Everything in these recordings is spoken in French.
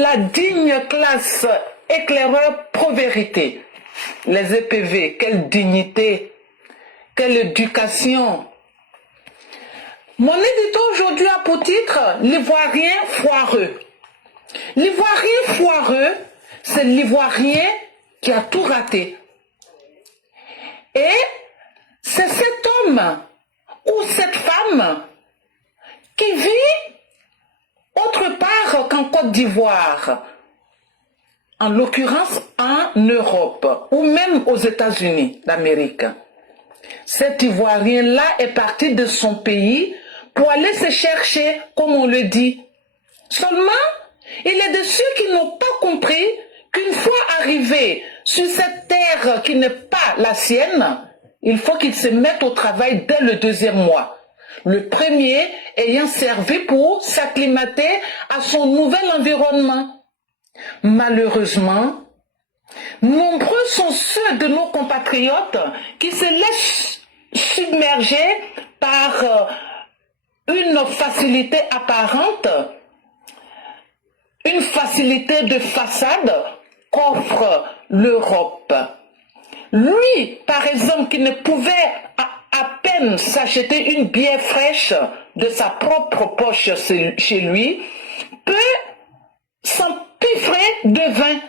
la digne classe éclaireur pro-vérité. Les EPV, quelle dignité, quelle éducation. Mon édito aujourd'hui a pour titre « L'Ivoirien foireux ». L'Ivoirien foireux, c'est l'Ivoirien qui a tout raté. Et c'est cet homme ou cette femme qui vit autre part qu'en Côte d'Ivoire, en l'occurrence en Europe ou même aux États-Unis d'Amérique. Cet Ivoirien-là est parti de son pays pour aller se chercher, comme on le dit. Seulement, il est de ceux qui n'ont pas compris qu'une fois arrivé sur cette terre qui n'est pas la sienne, il faut qu'il se mette au travail dès le 2e mois. Le premier ayant servi pour s'acclimater à son nouvel environnement. Malheureusement, nombreux sont ceux de nos compatriotes qui se laissent submerger par une facilité apparente, une facilité de façade qu'offre l'Europe. Lui, par exemple, qui ne pouvait à peine s'acheter une bière fraîche de sa propre poche chez lui, peut s'empiffrer de vin.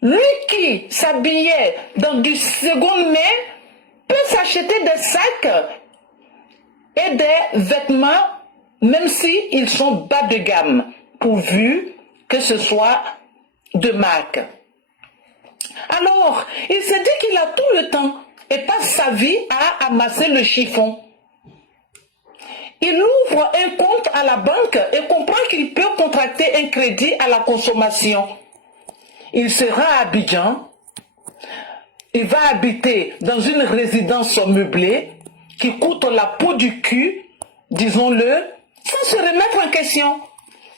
Lui qui s'habillait dans du seconde main peut s'acheter des sacs et des vêtements, même s'ils sont bas de gamme, pourvu que ce soit de marque. Alors, il se dit qu'il a tout le temps et passe sa vie à amasser le chiffon. Il ouvre un compte à la banque et comprend qu'il peut contracter un crédit à la consommation. Il sera à Abidjan, il va habiter dans une résidence meublée qui coûte la peau du cul, disons-le, sans se remettre en question,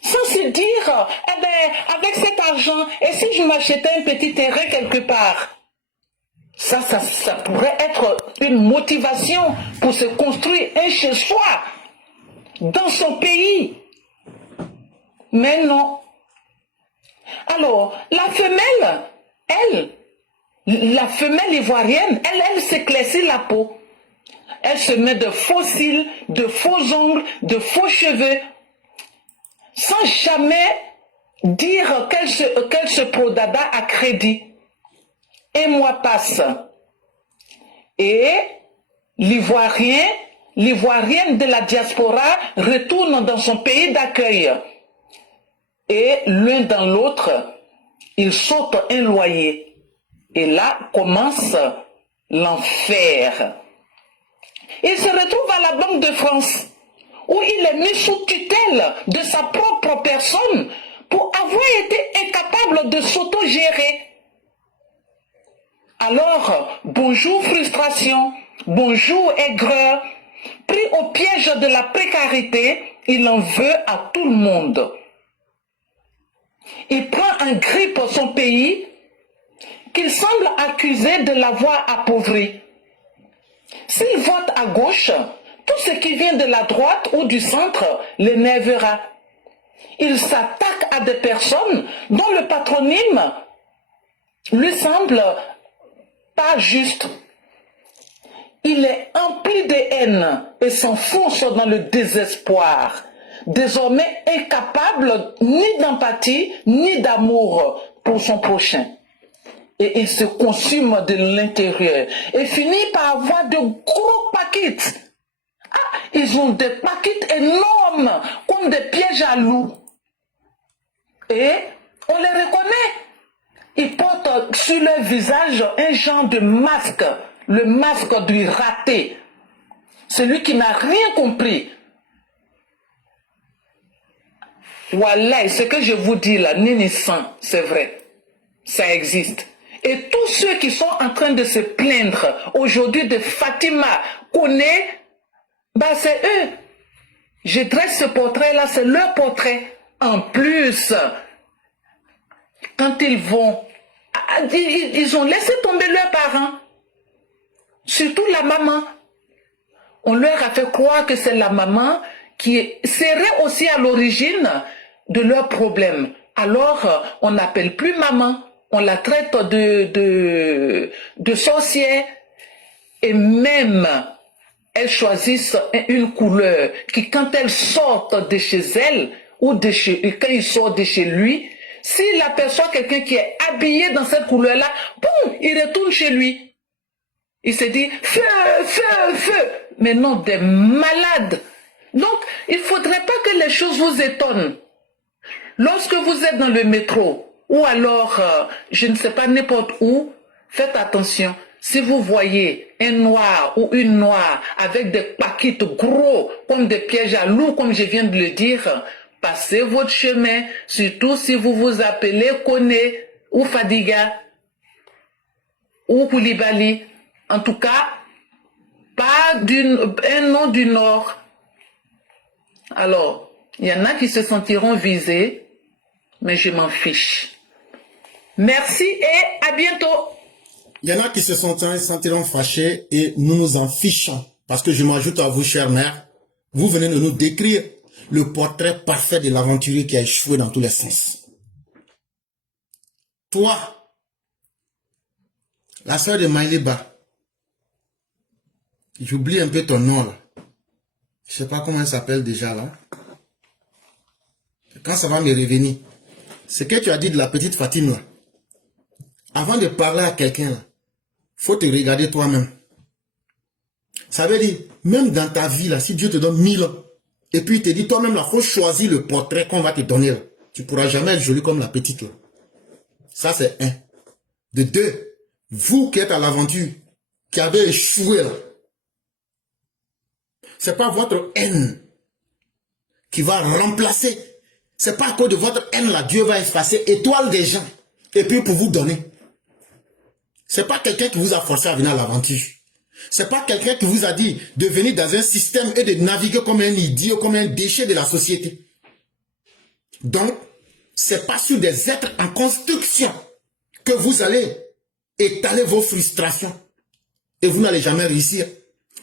sans se dire, eh bien, avec cet argent, et si je m'achetais un petit terrain quelque part? Ça pourrait être une motivation pour se construire un chez-soi dans son pays. Mais non. Alors, la femelle, la femelle ivoirienne, elle s'éclaircit la peau. Elle se met de faux cils, de faux ongles, de faux cheveux, sans jamais dire qu'elle se prodada à crédit. Un mois passe. Et l'Ivoirienne de la diaspora retourne dans son pays d'accueil. Et l'un dans l'autre, ils sautent un loyer. Et là commence l'enfer. Il se retrouve à la Banque de France, où il est mis sous tutelle de sa propre personne pour avoir été incapable de s'autogérer. Alors, bonjour frustration, bonjour aigreur, pris au piège de la précarité, il en veut à tout le monde. Il prend en grippe son pays, qu'il semble accusé de l'avoir appauvri. S'il vote à gauche, tout ce qui vient de la droite ou du centre l'énervera. Il s'attaque à des personnes dont le patronyme lui semble pas juste. Il est empli de haine et s'enfonce dans le désespoir, désormais incapable ni d'empathie ni d'amour pour son prochain. Et il se consume de l'intérieur et finit par avoir de gros paquets. Ah, ils ont des paquets énormes comme des pièges à loups. Et on les reconnaît. Ils portent sur leur visage un genre de masque, le masque du raté, celui qui n'a rien compris. Voilà, ce que je vous dis là, Nini-san, c'est vrai, ça existe. Et tous ceux qui sont en train de se plaindre aujourd'hui de Fatima Koné, bah c'est eux. Je dresse ce portrait-là, c'est leur portrait. En plus, quand ils vont, ils ont laissé tomber leurs parents, surtout la maman. On leur a fait croire que c'est la maman qui serait aussi à l'origine de leurs problèmes. Alors, on n'appelle plus maman, on la traite de sorcière, et même elles choisissent une couleur qui, quand elles sortent de chez elles, ou quand ils sortent de chez lui, s'il aperçoit quelqu'un qui est habillé dans cette couleur-là, boum, il retourne chez lui. Il se dit, feu, feu, feu. Mais non, des malades. Donc, il ne faudrait pas que les choses vous étonnent. Lorsque vous êtes dans le métro, ou alors, je ne sais pas, n'importe où, faites attention. Si vous voyez un noir ou une noire avec des paquettes gros, comme des pièges à loup, comme je viens de le dire, passez votre chemin, surtout si vous vous appelez Kone, ou Fadiga, ou Koulibaly. En tout cas, pas un nom du Nord. Alors, il y en a qui se sentiront visés, mais je m'en fiche. Merci et à bientôt. Il y en a qui se sentiront fâchés et nous nous en fichons. Parce que je m'ajoute à vous, chère mère, vous venez de nous décrire le portrait parfait de l'aventurier qui a échoué dans tous les sens. Toi, la sœur de Maïliba, j'oublie un peu ton nom là. Je sais pas comment elle s'appelle déjà là. Quand ça va me revenir, ce que tu as dit de la petite Fatime là, avant de parler à quelqu'un, faut te regarder toi-même. Ça veut dire, même dans ta vie là, si Dieu te donne 1000 ans, et puis il te dit toi-même là, faut choisir le portrait qu'on va te donner là. Tu pourras jamais être joli comme la petite là. Ça c'est un. De deux, vous qui êtes à l'aventure, qui avez échoué là, c'est pas votre haine qui va remplacer. C'est pas à cause de votre haine là, Dieu va effacer étoile des gens. Et puis pour vous donner. C'est pas quelqu'un qui vous a forcé à venir à l'aventure. C'est pas quelqu'un qui vous a dit de venir dans un système et de naviguer comme un idiot, comme un déchet de la société. Donc, c'est pas sur des êtres en construction que vous allez étaler vos frustrations. Et vous n'allez jamais réussir.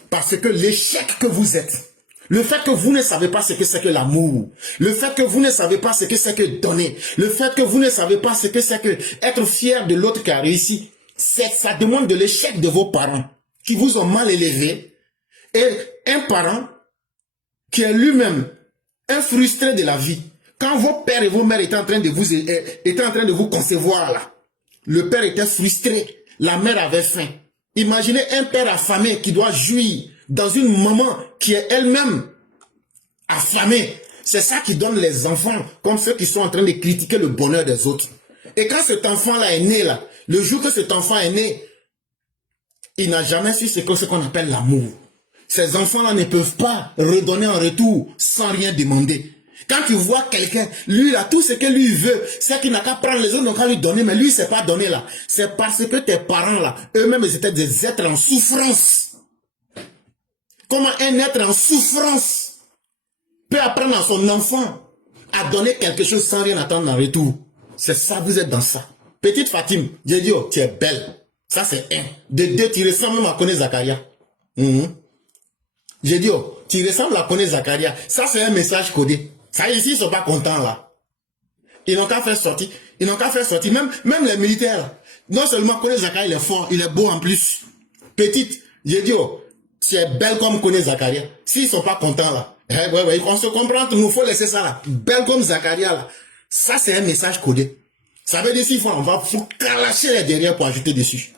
Parce que l'échec que vous êtes, le fait que vous ne savez pas ce que c'est que l'amour, le fait que vous ne savez pas ce que c'est que donner, le fait que vous ne savez pas ce que c'est que être fier de l'autre qui a réussi, ça demande de l'échec de vos parents qui vous ont mal élevés et un parent qui est lui-même un frustré de la vie. Quand vos pères et vos mères étaient en train de vous concevoir là, le père était frustré, la mère avait faim. Imaginez un père affamé qui doit jouir dans une maman qui est elle-même affamée. C'est ça qui donne les enfants comme ceux qui sont en train de critiquer le bonheur des autres. Et quand cet enfant-là est né là, le jour que cet enfant est né, il n'a jamais su ce qu'on appelle l'amour. Ces enfants-là ne peuvent pas redonner en retour sans rien demander. Quand tu vois quelqu'un, lui là, tout ce que lui veut, c'est qu'il n'a qu'à prendre, les autres n'ont qu'à lui donner, mais lui, c'est pas donné là. C'est parce que tes parents là, eux-mêmes, ils étaient des êtres en souffrance. Comment un être en souffrance peut apprendre à son enfant à donner quelque chose sans rien attendre en retour? C'est ça, vous êtes dans ça. Petite Fatime, j'ai dit, oh, tu es belle. Ça, c'est un. De deux, tu ressembles même à Kone Zakaria. J'ai dit, oh, tu ressembles à Kone Zakaria. Ça, c'est un message codé. Ça, ici, ils ne sont pas contents, là. Ils n'ont qu'à faire sortir. Ils n'ont qu'à faire sortir. Même les militaires, là. Non seulement Kone Zakaria, il est fort, il est beau en plus. Petite, j'ai dit, oh, tu es belle comme Kone Zakaria. S'ils ne sont pas contents, là. Ouais, on se comprend, il nous faut laisser ça, là. Belle comme Zakaria, là. Ça, c'est un message codé. Ça veut dire s'il faut, on va vous calacher les derrière pour ajouter dessus.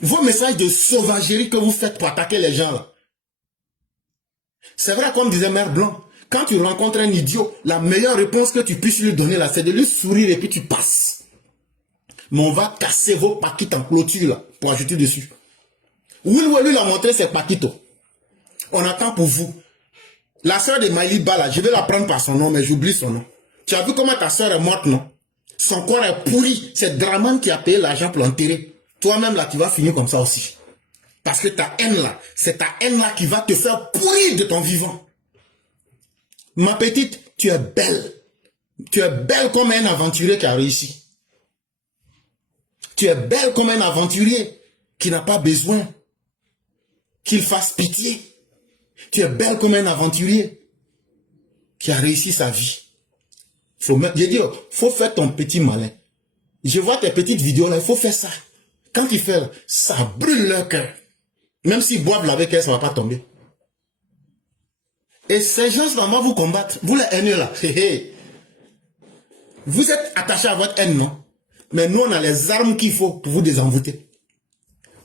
Vos messages de sauvagerie que vous faites pour attaquer les gens, là. C'est vrai, comme disait Mère Blanc, quand tu rencontres un idiot, la meilleure réponse que tu puisses lui donner, là, c'est de lui sourire et puis tu passes. Mais on va casser vos paquets en clôture, là, pour ajouter dessus. Will lui a montré ses paquitos. On attend pour vous. La sœur de Maïliba, là, je vais la prendre par son nom, mais j'oublie son nom. Tu as vu comment ta sœur est morte, non? Son corps est pourri. C'est Draman qui a payé l'argent pour l'enterrer. Toi-même, là, tu vas finir comme ça aussi. Parce que ta haine, là, c'est ta haine, là, qui va te faire pourrir de ton vivant. Ma petite, tu es belle. Tu es belle comme un aventurier qui a réussi. Tu es belle comme un aventurier qui n'a pas besoin qu'il fasse pitié. Tu es belle comme un aventurier qui a réussi sa vie. J'ai dit, faut faire ton petit malin. Je vois tes petites vidéos là, il faut faire ça. Quand il fait, ça brûle leur cœur. Même s'ils boivent avec elle, ça ne va pas tomber. Et ces gens-là vont vous combattre. Vous les haineux là. Vous êtes attachés à votre haine, non? Mais nous, on a les armes qu'il faut pour vous désenvoûter.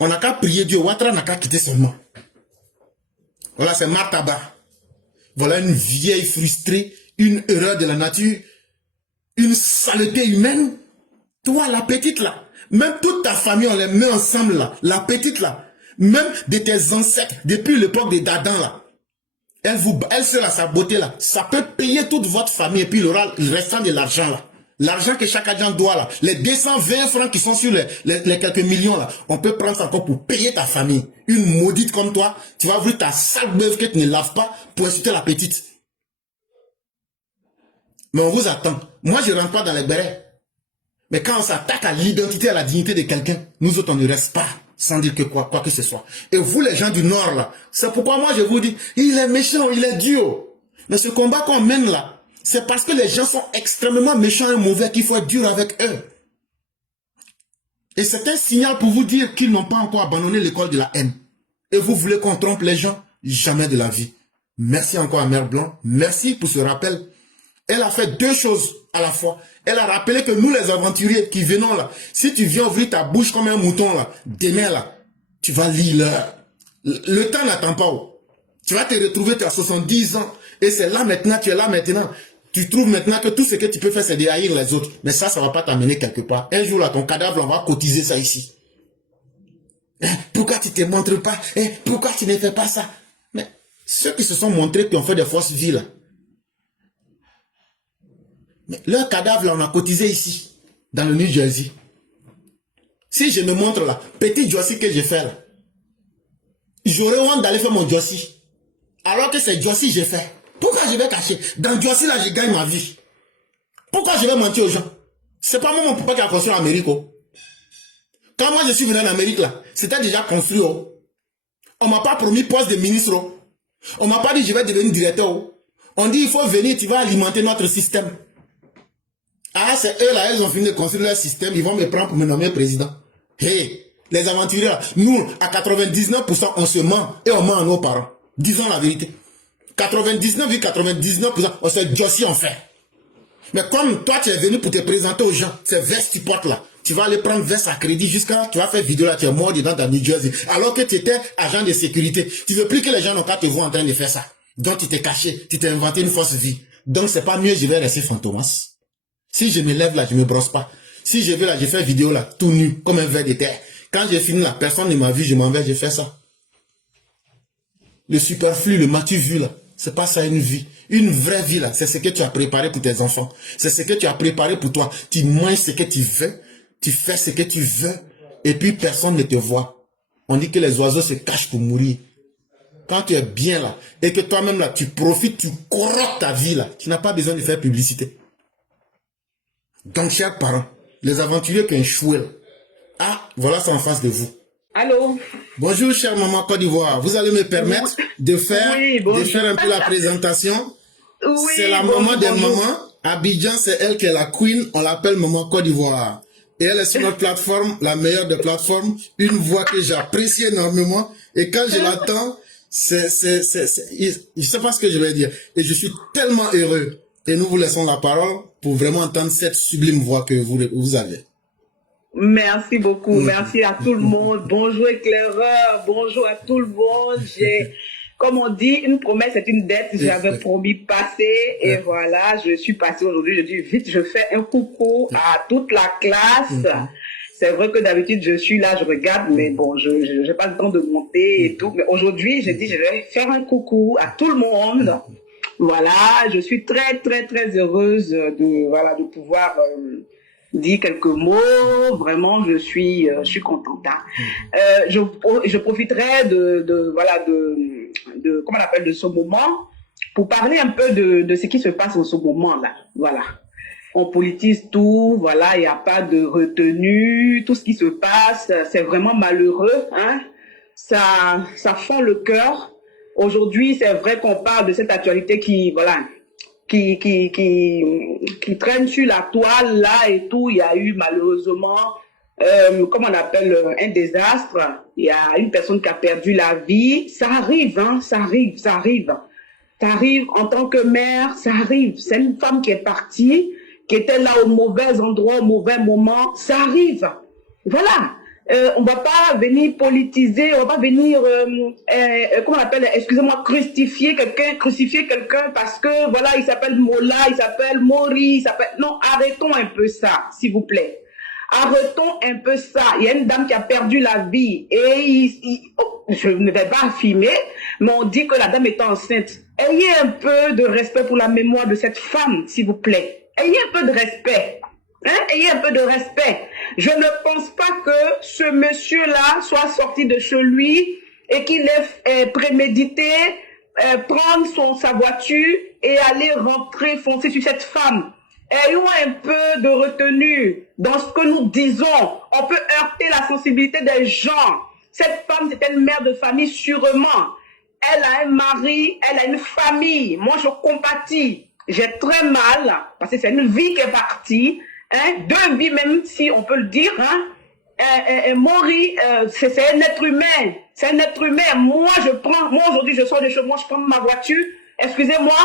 On n'a qu'à prier Dieu. Ouattara n'a qu'à quitter seulement. Voilà, c'est Martaba. Voilà une vieille frustrée, une erreur de la nature, une saleté humaine. Toi, la petite là, même toute ta famille, on les met ensemble là. La petite là, même de tes ancêtres, depuis l'époque des Dadans là. Elle sera sa beauté là. Ça peut payer toute votre famille et puis il aura le restant de l'argent là. L'argent que chaque agent doit là. Les 220 francs qui sont sur les quelques millions là. On peut prendre ça encore pour payer ta famille. Une maudite comme toi, tu vas ouvrir ta sale bœuf que tu ne laves pas pour insulter la petite. Mais on vous attend. Moi je ne rentre pas dans les bérets. Mais quand on s'attaque à l'identité, à la dignité de quelqu'un, nous autres on ne reste pas. Sans dire que quoi que ce soit. Et vous les gens du Nord là, c'est pourquoi moi je vous dis, il est méchant, il est dur. Mais ce combat qu'on mène là, c'est parce que les gens sont extrêmement méchants et mauvais qu'il faut être dur avec eux. Et c'est un signal pour vous dire qu'ils n'ont pas encore abandonné l'école de la haine. Et vous voulez qu'on trompe les gens? Jamais de la vie. Merci encore à Mère Blanc. Merci pour ce rappel. Elle a fait deux choses à la fois. Elle a rappelé que nous les aventuriers qui venons là, si tu viens ouvrir ta bouche comme un mouton là, demain là, tu vas lire l'heure. Le temps n'attend pas. Tu vas te retrouver, tu as 70 ans. Et c'est là maintenant, tu es là maintenant. Tu trouves maintenant que tout ce que tu peux faire, c'est de haïr les autres. Mais ça ne va pas t'amener quelque part. Un jour là, ton cadavre, on va cotiser ça ici. Pourquoi tu ne te montres pas? Pourquoi tu ne fais pas ça? Mais ceux qui se sont montrés, qui ont fait des fausses vies là, mais leur cadavre, là, on a cotisé ici, dans le New Jersey. Si je me montre là, petit Jossi que j'ai fait là, j'aurais honte d'aller faire mon Jossi. Alors que c'est Jossi que j'ai fait. Pourquoi je vais cacher? Dans Jossi là, je gagne ma vie. Pourquoi je vais mentir aux gens? C'est pas moi mon papa qui a construit l'Amérique. Oh. Quand moi je suis venu en Amérique là, c'était déjà construit. Oh. On m'a pas promis poste de ministre. Oh. On m'a pas dit je vais devenir directeur. Oh. On dit il faut venir, tu vas alimenter notre système. Ah, c'est eux là, ils ont fini de construire leur système, ils vont me prendre pour me nommer président. Hey, les aventuriers là, nous, à 99%, on se ment et on ment à nos parents. Disons la vérité. 99,99%, on se Jossi en fait. Mais comme toi, tu es venu pour te présenter aux gens, c'est veste tu portes là. Tu vas aller prendre veste à crédit jusqu'à, tu vas faire vidéo là, tu es mort dedans dans New Jersey. Alors que tu étais agent de sécurité. Tu veux plus que les gens n'ont qu'à te voir en train de faire ça. Donc tu t'es caché, tu t'es inventé une fausse vie. Donc c'est pas mieux, je vais rester fantomas. Si je me lève là, je me brosse pas. Si je vais là, je fais vidéo là, tout nu, comme un ver de terre. Quand j'ai fini là, personne ne m'a vu, je m'en vais, je fais ça. Le superflu, le m'as-tu vu là, c'est pas ça une vie. Une vraie vie là, c'est ce que tu as préparé pour tes enfants. C'est ce que tu as préparé pour toi. Tu manges ce que tu veux, tu fais ce que tu veux, et puis personne ne te voit. On dit que les oiseaux se cachent pour mourir. Quand tu es bien là, et que toi-même là, tu profites, tu corrompes ta vie là, tu n'as pas besoin de faire publicité. Donc, chers parents, les aventuriers qui ont échoué, ah, voilà ça en face de vous. Allô? Bonjour, chère maman Côte d'Ivoire. Vous allez me permettre de faire, de faire un peu la présentation. Oui, c'est la maman des mamans. Abidjan, c'est elle qui est la queen. On l'appelle maman Côte d'Ivoire. Et elle est sur notre plateforme, la meilleure des plateformes. Une voix que j'apprécie énormément. Et quand je l'entends, je sais pas ce que je vais dire. Et je suis tellement heureux. Et nous vous laissons la parole pour vraiment entendre cette sublime voix que vous avez. Merci beaucoup. Merci à tout le monde. Bonjour éclaireur. Bonjour à tout le monde. J'ai, comme on dit, une promesse est une dette. J'avais promis passer. Et voilà, je suis passée aujourd'hui. Je dis vite, je fais un coucou à toute la classe. C'est vrai que d'habitude, je suis là, je regarde, mais bon, je n'ai pas le temps de monter et tout. Mais aujourd'hui, j'ai dit, je vais faire un coucou à tout le monde. Voilà, je suis très, très, très heureuse de pouvoir dire quelques mots. Vraiment, je suis contente. Hein. Je profiterai comment on appelle, de ce moment pour parler un peu de ce qui se passe en ce moment-là. Voilà. On politise tout, voilà, il n'y a pas de retenue, tout ce qui se passe, c'est vraiment malheureux, hein. Ça fend le cœur. Aujourd'hui, c'est vrai qu'on parle de cette actualité qui, voilà, qui traînent sur la toile là et tout. Il y a eu malheureusement, comment on appelle, un désastre. Il y a une personne qui a perdu la vie. Ça arrive, hein, ça arrive, ça arrive. Ça arrive en tant que mère, ça arrive. C'est une femme qui est partie, qui était là au mauvais endroit, au mauvais moment. Ça arrive. Voilà. On va pas venir politiser, on va pas venir, comment on appelle, excusez-moi, crucifier quelqu'un parce que, voilà, il s'appelle Mola, il s'appelle Mori, il s'appelle... Non, arrêtons un peu ça, s'il vous plaît. Arrêtons un peu ça. Il y a une dame qui a perdu la vie et je ne vais pas affirmer, mais on dit que la dame est enceinte. Ayez un peu de respect pour la mémoire de cette femme, s'il vous plaît. Ayez un peu de respect. Hein? Ayez un peu de respect. Je ne pense pas que ce monsieur-là soit sorti de chez lui et qu'il ait prémédité prendre sa voiture et aller rentrer, foncer sur cette femme. Ayons un peu de retenue dans ce que nous disons. On peut heurter la sensibilité des gens. Cette femme, c'est une mère de famille sûrement. Elle a un mari, elle a une famille. Moi, je compatis. J'ai très mal parce que c'est une vie qui est partie. Hein, deux vies même, si on peut le dire. Hein. Mori, c'est un être humain. C'est un être humain. Moi, aujourd'hui, je sors de chez moi, je prends ma voiture. Excusez-moi,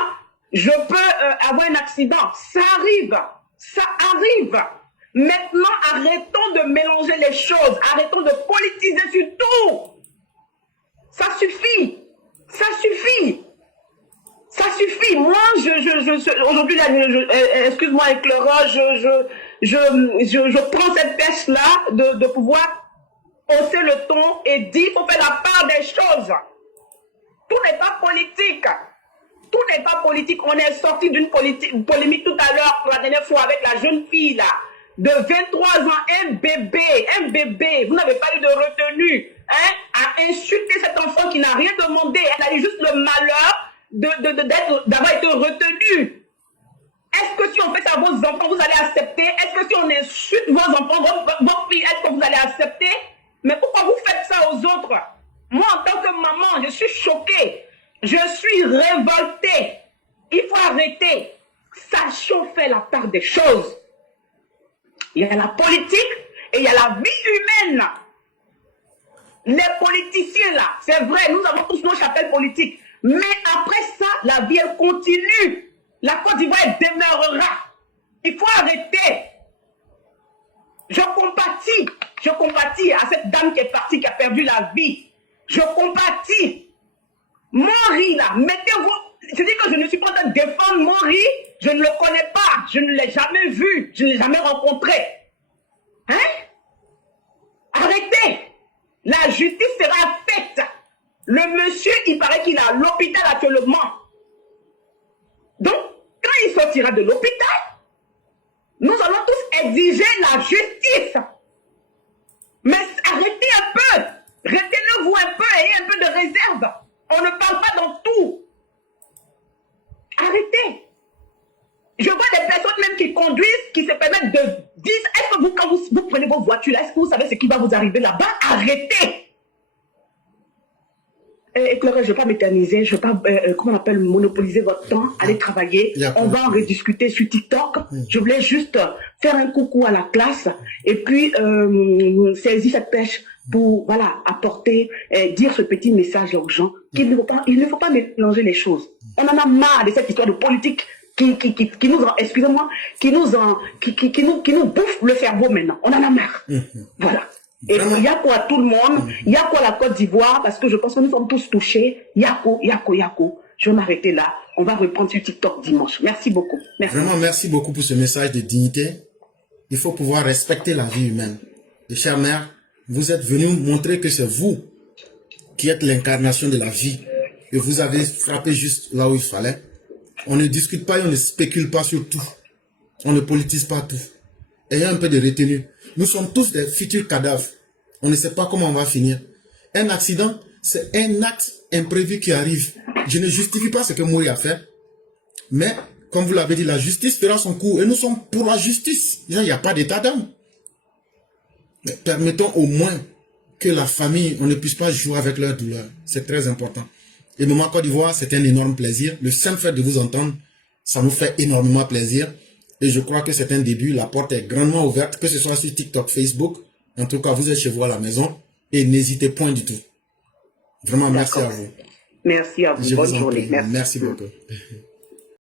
je peux avoir un accident. Ça arrive. Ça arrive. Maintenant, arrêtons de mélanger les choses. Arrêtons de politiser sur tout. Ça suffit. Ça suffit. Ça suffit. Moi, aujourd'hui, excuse-moi, éclaireur, je prends cette pêche-là de pouvoir hausser le ton et dire qu'il faut faire la part des choses. Tout n'est pas politique. Tout n'est pas politique. On est sorti d'une polémique tout à l'heure, la dernière fois, avec la jeune fille, là, de 23 ans, un bébé. Vous n'avez pas eu de retenue, hein, à insulter cet enfant qui n'a rien demandé. Elle a eu juste le malheur d'avoir été retenu. Est-ce que si on fait ça à vos enfants, vous allez accepter? Est-ce que si on insulte vos enfants, vos filles, est-ce que vous allez accepter? Mais pourquoi vous faites ça aux autres? Moi, en tant que maman, je suis choquée. Je suis révoltée. Il faut arrêter. Sachons faire la part des choses. Il y a la politique et il y a la vie humaine. Les politiciens, là, c'est vrai, nous avons tous nos chapelles politiques. Mais après ça, la vie, elle continue. La Côte d'Ivoire, elle demeurera. Il faut arrêter. Je compatis à cette dame qui est partie, qui a perdu la vie. Je compatis. Mori, là, mettez-vous... C'est-à-dire que je ne suis pas en train de défendre Mori. Je ne le connais pas. Je ne l'ai jamais vu. Je ne l'ai jamais rencontré. Hein? Arrêtez. La justice sera faite. Le monsieur, il paraît qu'il est à l'hôpital actuellement. Donc, quand il sortira de l'hôpital, nous allons tous exiger la justice. Mais arrêtez un peu. Retenez-vous un peu, ayez un peu de réserve. On ne parle pas dans tout. Arrêtez. Je vois des personnes même qui conduisent, qui se permettent de dire, est-ce que vous, quand vous prenez vos voitures, est-ce que vous savez ce qui va vous arriver là-bas? Arrêtez. Éclaireur, je ne vais pas m'éterniser, je ne vais pas, comment on appelle, monopoliser votre temps, aller travailler. On va en rediscuter sur TikTok. Je voulais juste faire un coucou à la classe et puis saisir cette pêche pour, voilà, apporter, dire ce petit message aux gens qu'il ne faut pas mélanger les choses. On en a marre de cette histoire de politique qui nous, excusez-moi, qui nous bouffe le cerveau maintenant. On en a marre. Voilà. Et il y a quoi tout le monde, il y a quoi la Côte d'Ivoire, parce que je pense que nous sommes tous touchés. Yako. Je vais m'arrêter là. On va reprendre sur TikTok dimanche. Merci beaucoup. Merci. Vraiment, merci beaucoup pour ce message de dignité. Il faut pouvoir respecter la vie humaine. Et chère mère, vous êtes venu montrer que c'est vous qui êtes l'incarnation de la vie. Et vous avez frappé juste là où il fallait. On ne discute pas et on ne spécule pas sur tout. On ne politise pas tout. Ayez un peu de retenue. Nous sommes tous des futurs cadavres. On ne sait pas comment on va finir. Un accident, c'est un acte imprévu qui arrive. Je ne justifie pas ce que Mori a fait. Mais, comme vous l'avez dit, la justice fera son cours. Et nous sommes pour la justice. Il n'y a pas d'état d'âme. Mais permettons au moins que la famille, on ne puisse pas jouer avec leur douleur. C'est très important. Et Maman Côte d'Ivoire, c'est un énorme plaisir. Le simple fait de vous entendre, Ça nous fait énormément plaisir. Et je crois que c'est un début. La porte est grandement ouverte, que ce soit sur TikTok, Facebook. En tout cas, vous êtes chez vous à la maison. Et n'hésitez point du tout. Vraiment, merci à vous. Merci à vous. Je Bonne vous en journée. prie. Merci. Merci beaucoup.